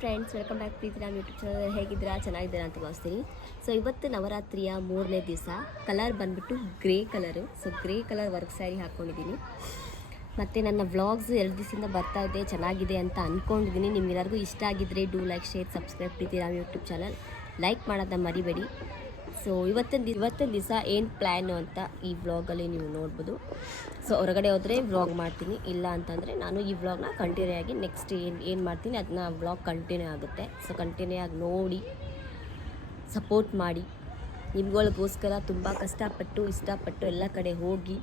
Friends, welcome back ಪ್ರೀತಿ ನಮ್ಮ YouTube channel. ಹೇಗಿದ್ದೀರಾ? ಚೆನ್ನಾಗಿದ್ದೀರಾ ಅಂತ ಭಾವಿಸ್ತೀನಿ. ಸೊ ಇವತ್ತು ನವರಾತ್ರಿಯ 3ನೇ ದಿವಸ. ಕಲರ್ ಬಂದುಬಿಟ್ಟು grey colour. So grey colour work sari ಹಾಕ್ಕೊಂಡಿದ್ದೀನಿ. ಮತ್ತು ನನ್ನ ವ್ಲಾಗ್ಸ್ 2 ದಿವಸದಿಂದ ಬರ್ತಾ ಇದೆ, ಚೆನ್ನಾಗಿದೆ ಅಂತ ಅಂದ್ಕೊಂಡಿದ್ದೀನಿ. ನಿಮ್ಗೆಲ್ಲರಿಗೂ ಇಷ್ಟ ಆಗಿದ್ದರೆ ಡೂ ಲೈಕ್, ಶೇರ್, ಸಬ್ಸ್ಕ್ರೈಬ್ ಪ್ರೀತಿ ನಮ್ಮ ಯೂಟ್ಯೂಬ್ ಚಾನಲ್. ಲೈಕ್ ಮಾಡೋದನ್ನ ಮರಿಬೇಡಿ. ಸೊ ಇವತ್ತಿನ ದಿವಸ ಏನು ಪ್ಲ್ಯಾನು ಅಂತ ಈ ವ್ಲಾಗಲ್ಲಿ ನೀವು ನೋಡ್ಬೋದು. ಸೊ ಹೊರಗಡೆ ಹೋದರೆ ವ್ಲಾಗ್ ಮಾಡ್ತೀನಿ, ಇಲ್ಲ ಅಂತಂದರೆ ನಾನು ಈ ವ್ಲಾಗ್ನ ಕಂಟಿನ್ಯೂ ಆಗಿ ನೆಕ್ಸ್ಟ್ ಏನು ಮಾಡ್ತೀನಿ ಅದನ್ನ ವ್ಲಾಗ್ ಕಂಟಿನ್ಯೂ ಆಗುತ್ತೆ. ಸೊ ಕಂಟಿನ್ಯೂ ಆಗಿ ನೋಡಿ ಸಪೋರ್ಟ್ ಮಾಡಿ. ನಿಮ್ಗಳಿಗೋಸ್ಕರ ತುಂಬ ಕಷ್ಟಪಟ್ಟು ಇಷ್ಟಪಟ್ಟು ಎಲ್ಲ ಕಡೆ ಹೋಗಿ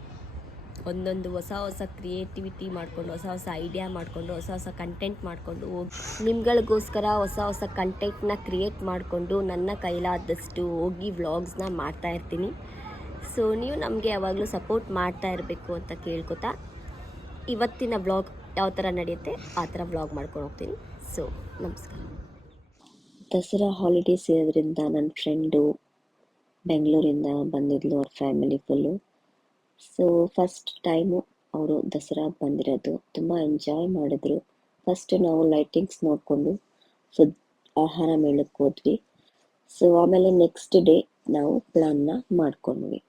ಒಂದೊಂದು ಹೊಸ ಕ್ರಿಯೇಟಿವಿಟಿ ಮಾಡಿಕೊಂಡು, ಹೊಸ ಐಡಿಯಾ ಮಾಡಿಕೊಂಡು, ಹೊಸ ಕಂಟೆಂಟ್ ಮಾಡಿಕೊಂಡು ಹೋಗಿ ನಿಮ್ಗಳಿಗೋಸ್ಕರ ಹೊಸ ಕಂಟೆಂಟ್ನ ಕ್ರಿಯೇಟ್ ಮಾಡಿಕೊಂಡು ನನ್ನ ಕೈಲಾದಷ್ಟು ಹೋಗಿ ವ್ಲಾಗ್ಸ್ನ ಮಾಡ್ತಾಯಿರ್ತೀನಿ. ಸೊ ನೀವು ನಮಗೆ ಯಾವಾಗಲೂ ಸಪೋರ್ಟ್ ಮಾಡ್ತಾ ಇರಬೇಕು ಅಂತ ಕೇಳ್ಕೊತಾ ಇವತ್ತಿನ ವ್ಲಾಗ್ ಯಾವ ಥರ ನಡೆಯುತ್ತೆ ಆ ಥರ ವ್ಲಾಗ್ ಮಾಡ್ಕೊಂಡು ಹೋಗ್ತೀನಿ. ಸೊ ನಮಸ್ಕಾರ. ದಸರಾ ಹಾಲಿಡೇಸ್ ಇರೋದ್ರಿಂದ ನನ್ನ ಫ್ರೆಂಡು ಬೆಂಗಳೂರಿಂದ ಬಂದಿದ್ಲು, ಅವ್ರ family full. So first time ಅವರು ದಸರಾ ಬಂದಿರೋದು. ತುಂಬ ಎಂಜಾಯ್ ಮಾಡಿದ್ರು. ಫಸ್ಟು ನಾವು ಲೈಟಿಂಗ್ಸ್ ನೋಡಿಕೊಂಡು ಆಹಾರ ಮೇಳಕ್ಕೆ ಹೋದ್ವಿ. ಸೊ ಆಮೇಲೆ ನೆಕ್ಸ್ಟ್ ಡೇ ನಾವು ಪ್ಲಾನ್ನ ಮಾಡ್ಕೊಂಡ್ವಿ.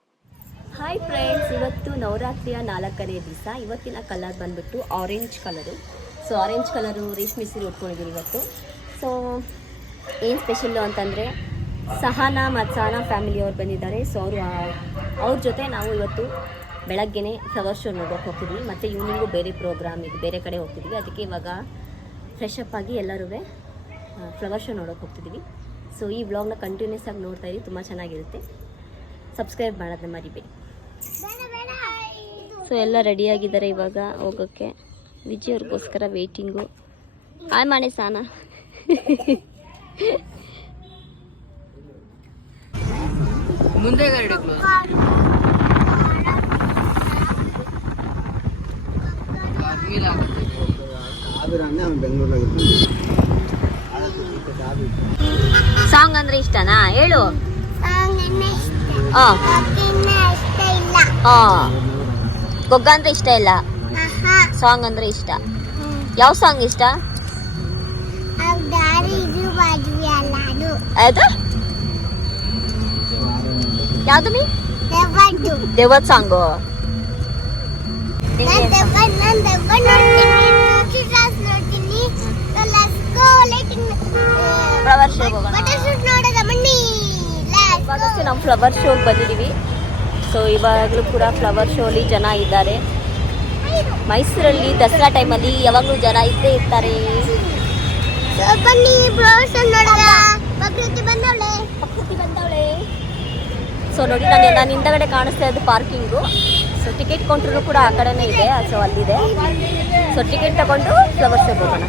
ಹಾಯ್ ಫ್ರೆಂಡ್ಸ್, ಇವತ್ತು ನವರಾತ್ರಿಯ 4ನೇ ದಿವಸ. ಇವತ್ತಿನ ಕಲರ್ ಬಂದುಬಿಟ್ಟು orange colour. So orange colour ರೇಷ್ಮೆ ಸೀರೆ ಉಟ್ಕೊಂಡಿದ್ದೀನಿ ಇವತ್ತು. ಸೊ ಏನು ಸ್ಪೆಷಲ್ಲು ಅಂತಂದರೆ ಸಹನಾ ಫ್ಯಾಮಿಲಿಯವ್ರು ಬಂದಿದ್ದಾರೆ. ಸೊ ಅವ್ರ ಜೊತೆ ನಾವು ಇವತ್ತು ಬೆಳಗ್ಗೆನೇ ಫ್ಲವರ್ ಶೋ ನೋಡೋಕೆ ಹೋಗ್ತಿದ್ವಿ. ಮತ್ತು ಈವ್ನಿಂಗು ಬೇರೆ ಪ್ರೋಗ್ರಾಮ್ ಇದೆ, ಬೇರೆ ಕಡೆ ಹೋಗ್ತಿದ್ವಿ. ಅದಕ್ಕೆ ಇವಾಗ ಫ್ರೆಶ್ ಅಪ್ ಆಗಿ ಎಲ್ಲರೂ ಫ್ಲವರ್ ಶೋ ನೋಡೋಕೆ ಹೋಗ್ತಿದ್ವಿ. ಸೊ ಈ ವ್ಲಾಗ್ನ ಕಂಟಿನ್ಯೂಸ್ ಆಗಿ ನೋಡ್ತಾ ಇದ್ದೀವಿ, ತುಂಬ ಚೆನ್ನಾಗಿರುತ್ತೆ. ಸಬ್ಸ್ಕ್ರೈಬ್ ಮಾಡೋದನ್ನ ಮರಿಬೇಡಿ. ಸೊ ಎಲ್ಲ ರೆಡಿಯಾಗಿದ್ದಾರೆ ಇವಾಗ ಹೋಗೋಕ್ಕೆ. ವಿಜಯ್ ಅವ್ರಿಗೋಸ್ಕರ ವೆಯ್ಟಿಂಗು. ಆಯ್ ಮಾಡಿ ಸಾನ ಮುಂದೆ ಸಾಂಗ್ ಅಂದ್ರೆ ಇಷ್ಟನಾ? ಹೇಳು. ಗೊಗ್ಗ ಅಂದ್ರೆ ಇಷ್ಟ ಇಲ್ಲ, ಸಾಂಗ್ ಅಂದ್ರೆ ಇಷ್ಟ. ಯಾವ ಸಾಂಗ್ ಇಷ್ಟ? ಯಾವ್ದು ಮೀ? ದೇವದ್ ಸಾಂಗು. ಫ್ಲವರ್ ಶೋ ಹೋಗೋಣ. ಇವಾಗಷ್ಟೇ ನಾವು ಫ್ಲವರ್ ಶೋಗೆ ಬಂದಿದ್ದೀವಿ. ಸೊ ಇವಾಗಲೂ ಕೂಡ ಫ್ಲವರ್ ಶೋಲಿ ಜನ ಇದ್ದಾರೆ. ಮೈಸೂರಲ್ಲಿ ದಸರಾ ಟೈಮಲ್ಲಿ ಯಾವಾಗಲೂ ಜನ ಇದ್ದೇ ಇರ್ತಾರೆ. ಪ್ರಕೃತಿ ಬಂದವಳೆ. ಸೊ ನೋಡಿ, ನಾನು ಹಿಂದಗಡೆ ಕಾಣಿಸ್ತಾ ಇದ್ದು ಪಾರ್ಕಿಂಗು. ಸೊ ಟಿಕೆಟ್ ಕೌಂಟ್ರೂ ಕೂಡ ಆ ಕಡೆನೇ ಇದೆ. ಸೊ ಅಲ್ಲಿದೆ. ಸೊ ಟಿಕೆಟ್ ತಗೊಂಡು ಫ್ಲವರ್ ಶೋಗೆ ಹೋಗೋಣ.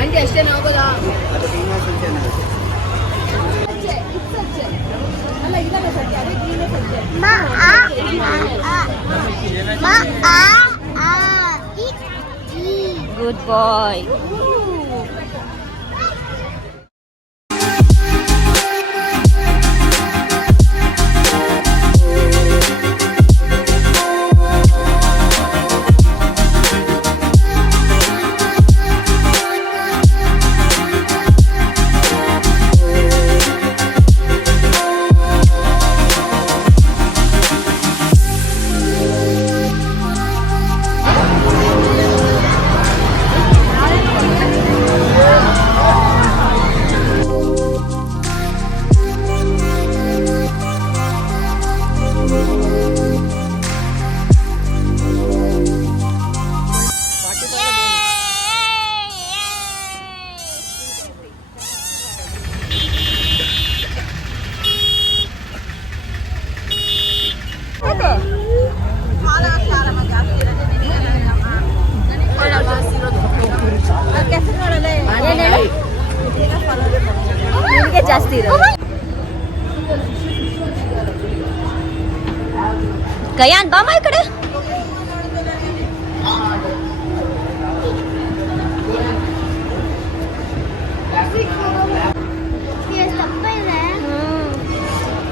ಆಂಟಿ ಅಷ್ಟೇ ಹೋಗೋದಾ? ಗುಡ್ ಬಾಯ್. ನಿಮಗೆ ಜಾಸ್ತಿ ಇರೋದು. ಗಯಾನ್ ಬಾಮ ಈ ಕಡೆ.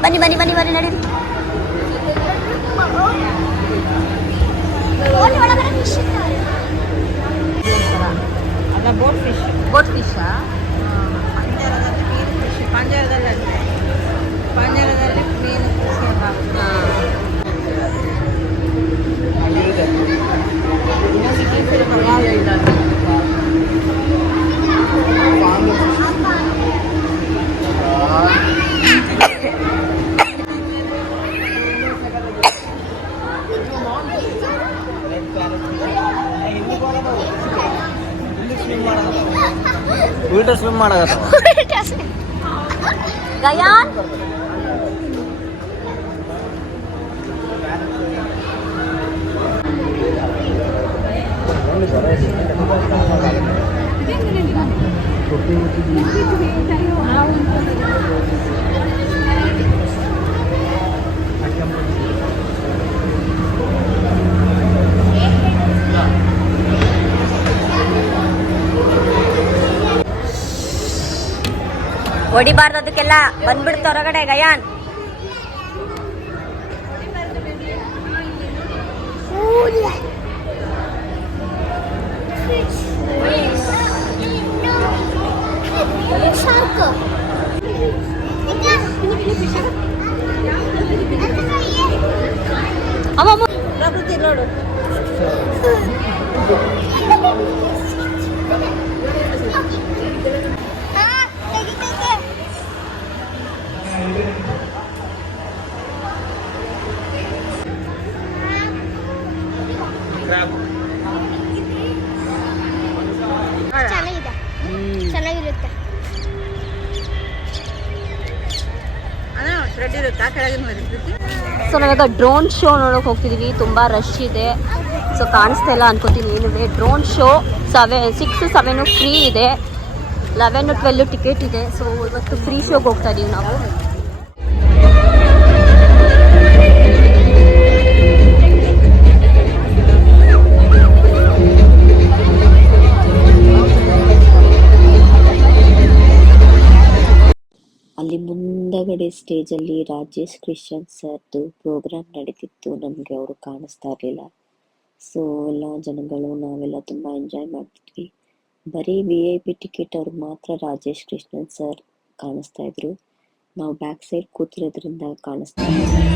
ಬನ್ನಿ ಬನ್ನಿ ಬನ್ನಿ ಬನ್ನಿ ನಡೀರಿ. Boat fish. ಬೋಟ್ ಫಿಶಾ? ಪಂಜರದಲ್ಲಿ ಮೀನು ಫಿಶ್ ಉಲ್ಟಾ ಸ್ವಿಮ್ ಮಾಡಕತ್ತಾವ. ಗಯಾನ್ ಹೊಡಿಬಾರ್ದು, ಅದಕ್ಕೆಲ್ಲ ಬಂದ್ಬಿಡ್ತು ಹೊರಗಡೆ. ಗಯಾನ್ ಅಮ್ಮ ಪ್ರಕೃತಿ ನೋಡು. ಚೆನ್ನಾಗಿರುತ್ತೆ. ಸೊ ನಾವೀಗ ಡ್ರೋನ್ ಶೋ ನೋಡೋಕೆ ಹೋಗ್ತಿದ್ದೀವಿ. ತುಂಬ ರಶ್ ಇದೆ, ಸೊ ಕಾಣಿಸ್ತಾ ಇಲ್ಲ ಅನ್ಕೋತೀನಿ ಏನಿದೆ. ಡ್ರೋನ್ ಶೋ 6, 7 ಫ್ರೀ ಇದೆ, 11, 12 ಟಿಕೆಟ್ ಇದೆ. ಸೊ ಇವತ್ತು ಫ್ರೀ ಶೋಗೆ ಹೋಗ್ತಾ ಇದೀವಿ ನಾವು. ಅಲ್ಲಿ ಮುಂದಗಡೆ ಸ್ಟೇಜಲ್ಲಿ ರಾಜೇಶ್ ಕೃಷ್ಣನ್ ಸರ್ದು ಪ್ರೋಗ್ರಾಮ್ ನಡೀತಿತ್ತು. ನಮಗೆ ಅವರು ಕಾಣಿಸ್ತಾ ಇರಲಿಲ್ಲ. ಸೊ ಎಲ್ಲ ಜನಗಳು ನಾವೆಲ್ಲ ತುಂಬ ಎಂಜಾಯ್ ಮಾಡ್ತಿದ್ವಿ. ಬರೀ VIP ಟಿಕೆಟ್ ಅವ್ರಿಗೆ ಮಾತ್ರ ರಾಜೇಶ್ ಕೃಷ್ಣನ್ ಸರ್ ಕಾಣಿಸ್ತಾ ಇದ್ರು. ನಾವು ಬ್ಯಾಕ್ ಸೈಡ್ ಕೂತಿರೋದ್ರಿಂದ ಕಾಣಿಸ್ತಾ ಇದ್ವಿ.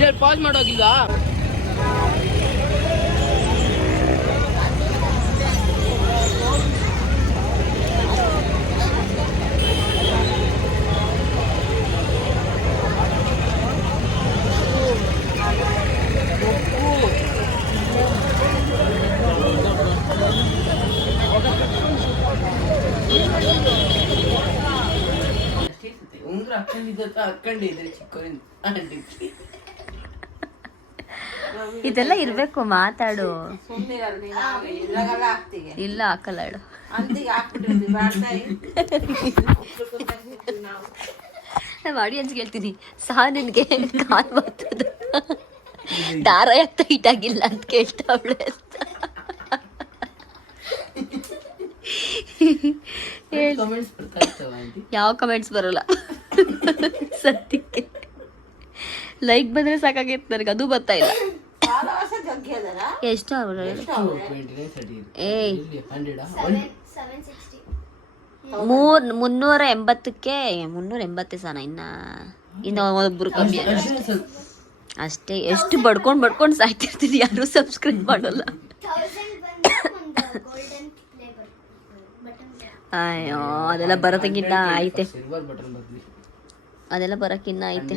Video pause ಮಾಡೋಗಿಲ್ವಾ? ಉಂಗ್ರ ಹಾಕೊಂಡಿದ್ರೆ ಚಿಕ್ಕವರಿಂದ ಇದೆಲ್ಲ ಇರ್ಬೇಕು, ಮಾತಾಡು. ಇಲ್ಲ ಹಾಕಲ್ಲ ಹೇಳು. ನಾನು ಆಡಿಯನ್ಸ್ಗೆ ಹೇಳ್ತೀನಿ, ಸಹ ನಿನ್ಗೆ ಕಾಲ್ ಬರ್ತದ ದಾರ ಯಾಕೆ ಟೈಟ್ ಆಗಿಲ್ಲ ಅಂತ ಕೇಳ್ತಾವಳೆ ಅಂತ. ಯಾವ ಕಮೆಂಟ್ಸ್ ಬರಲ್ಲ ಸದ್ಯಕ್ಕೆ. ಲೈಕ್ ಬಂದ್ರೆ ಸಾಕಾಗೈತೆ ನನಗೆ, ಅದು ಬರ್ತಾ ಇಲ್ಲ. ಎಷ್ಟು ಅವ್ರು? ಏಯ್ 380ಕ್ಕೆ 380 ಸಾನ. ಇನ್ನ ಒಬ್ಬರು ಕಮ್ಮಿ ಅಷ್ಟೇ. ಎಷ್ಟು ಬಡ್ಕೊಂಡು ಸಾಯ್ತಿರ್ತೀನಿ, ಯಾರು ಸಬ್ಸ್ಕ್ರೈಬ್ ಮಾಡೋಲ್ಲ. ಅಯ್ಯೋ ಅದೆಲ್ಲ ಬರೋದಕ್ಕಿನ್ನ ಐತೆ, ಅದೆಲ್ಲ ಬರೋಕ್ಕಿನ್ನ ಐತೆ.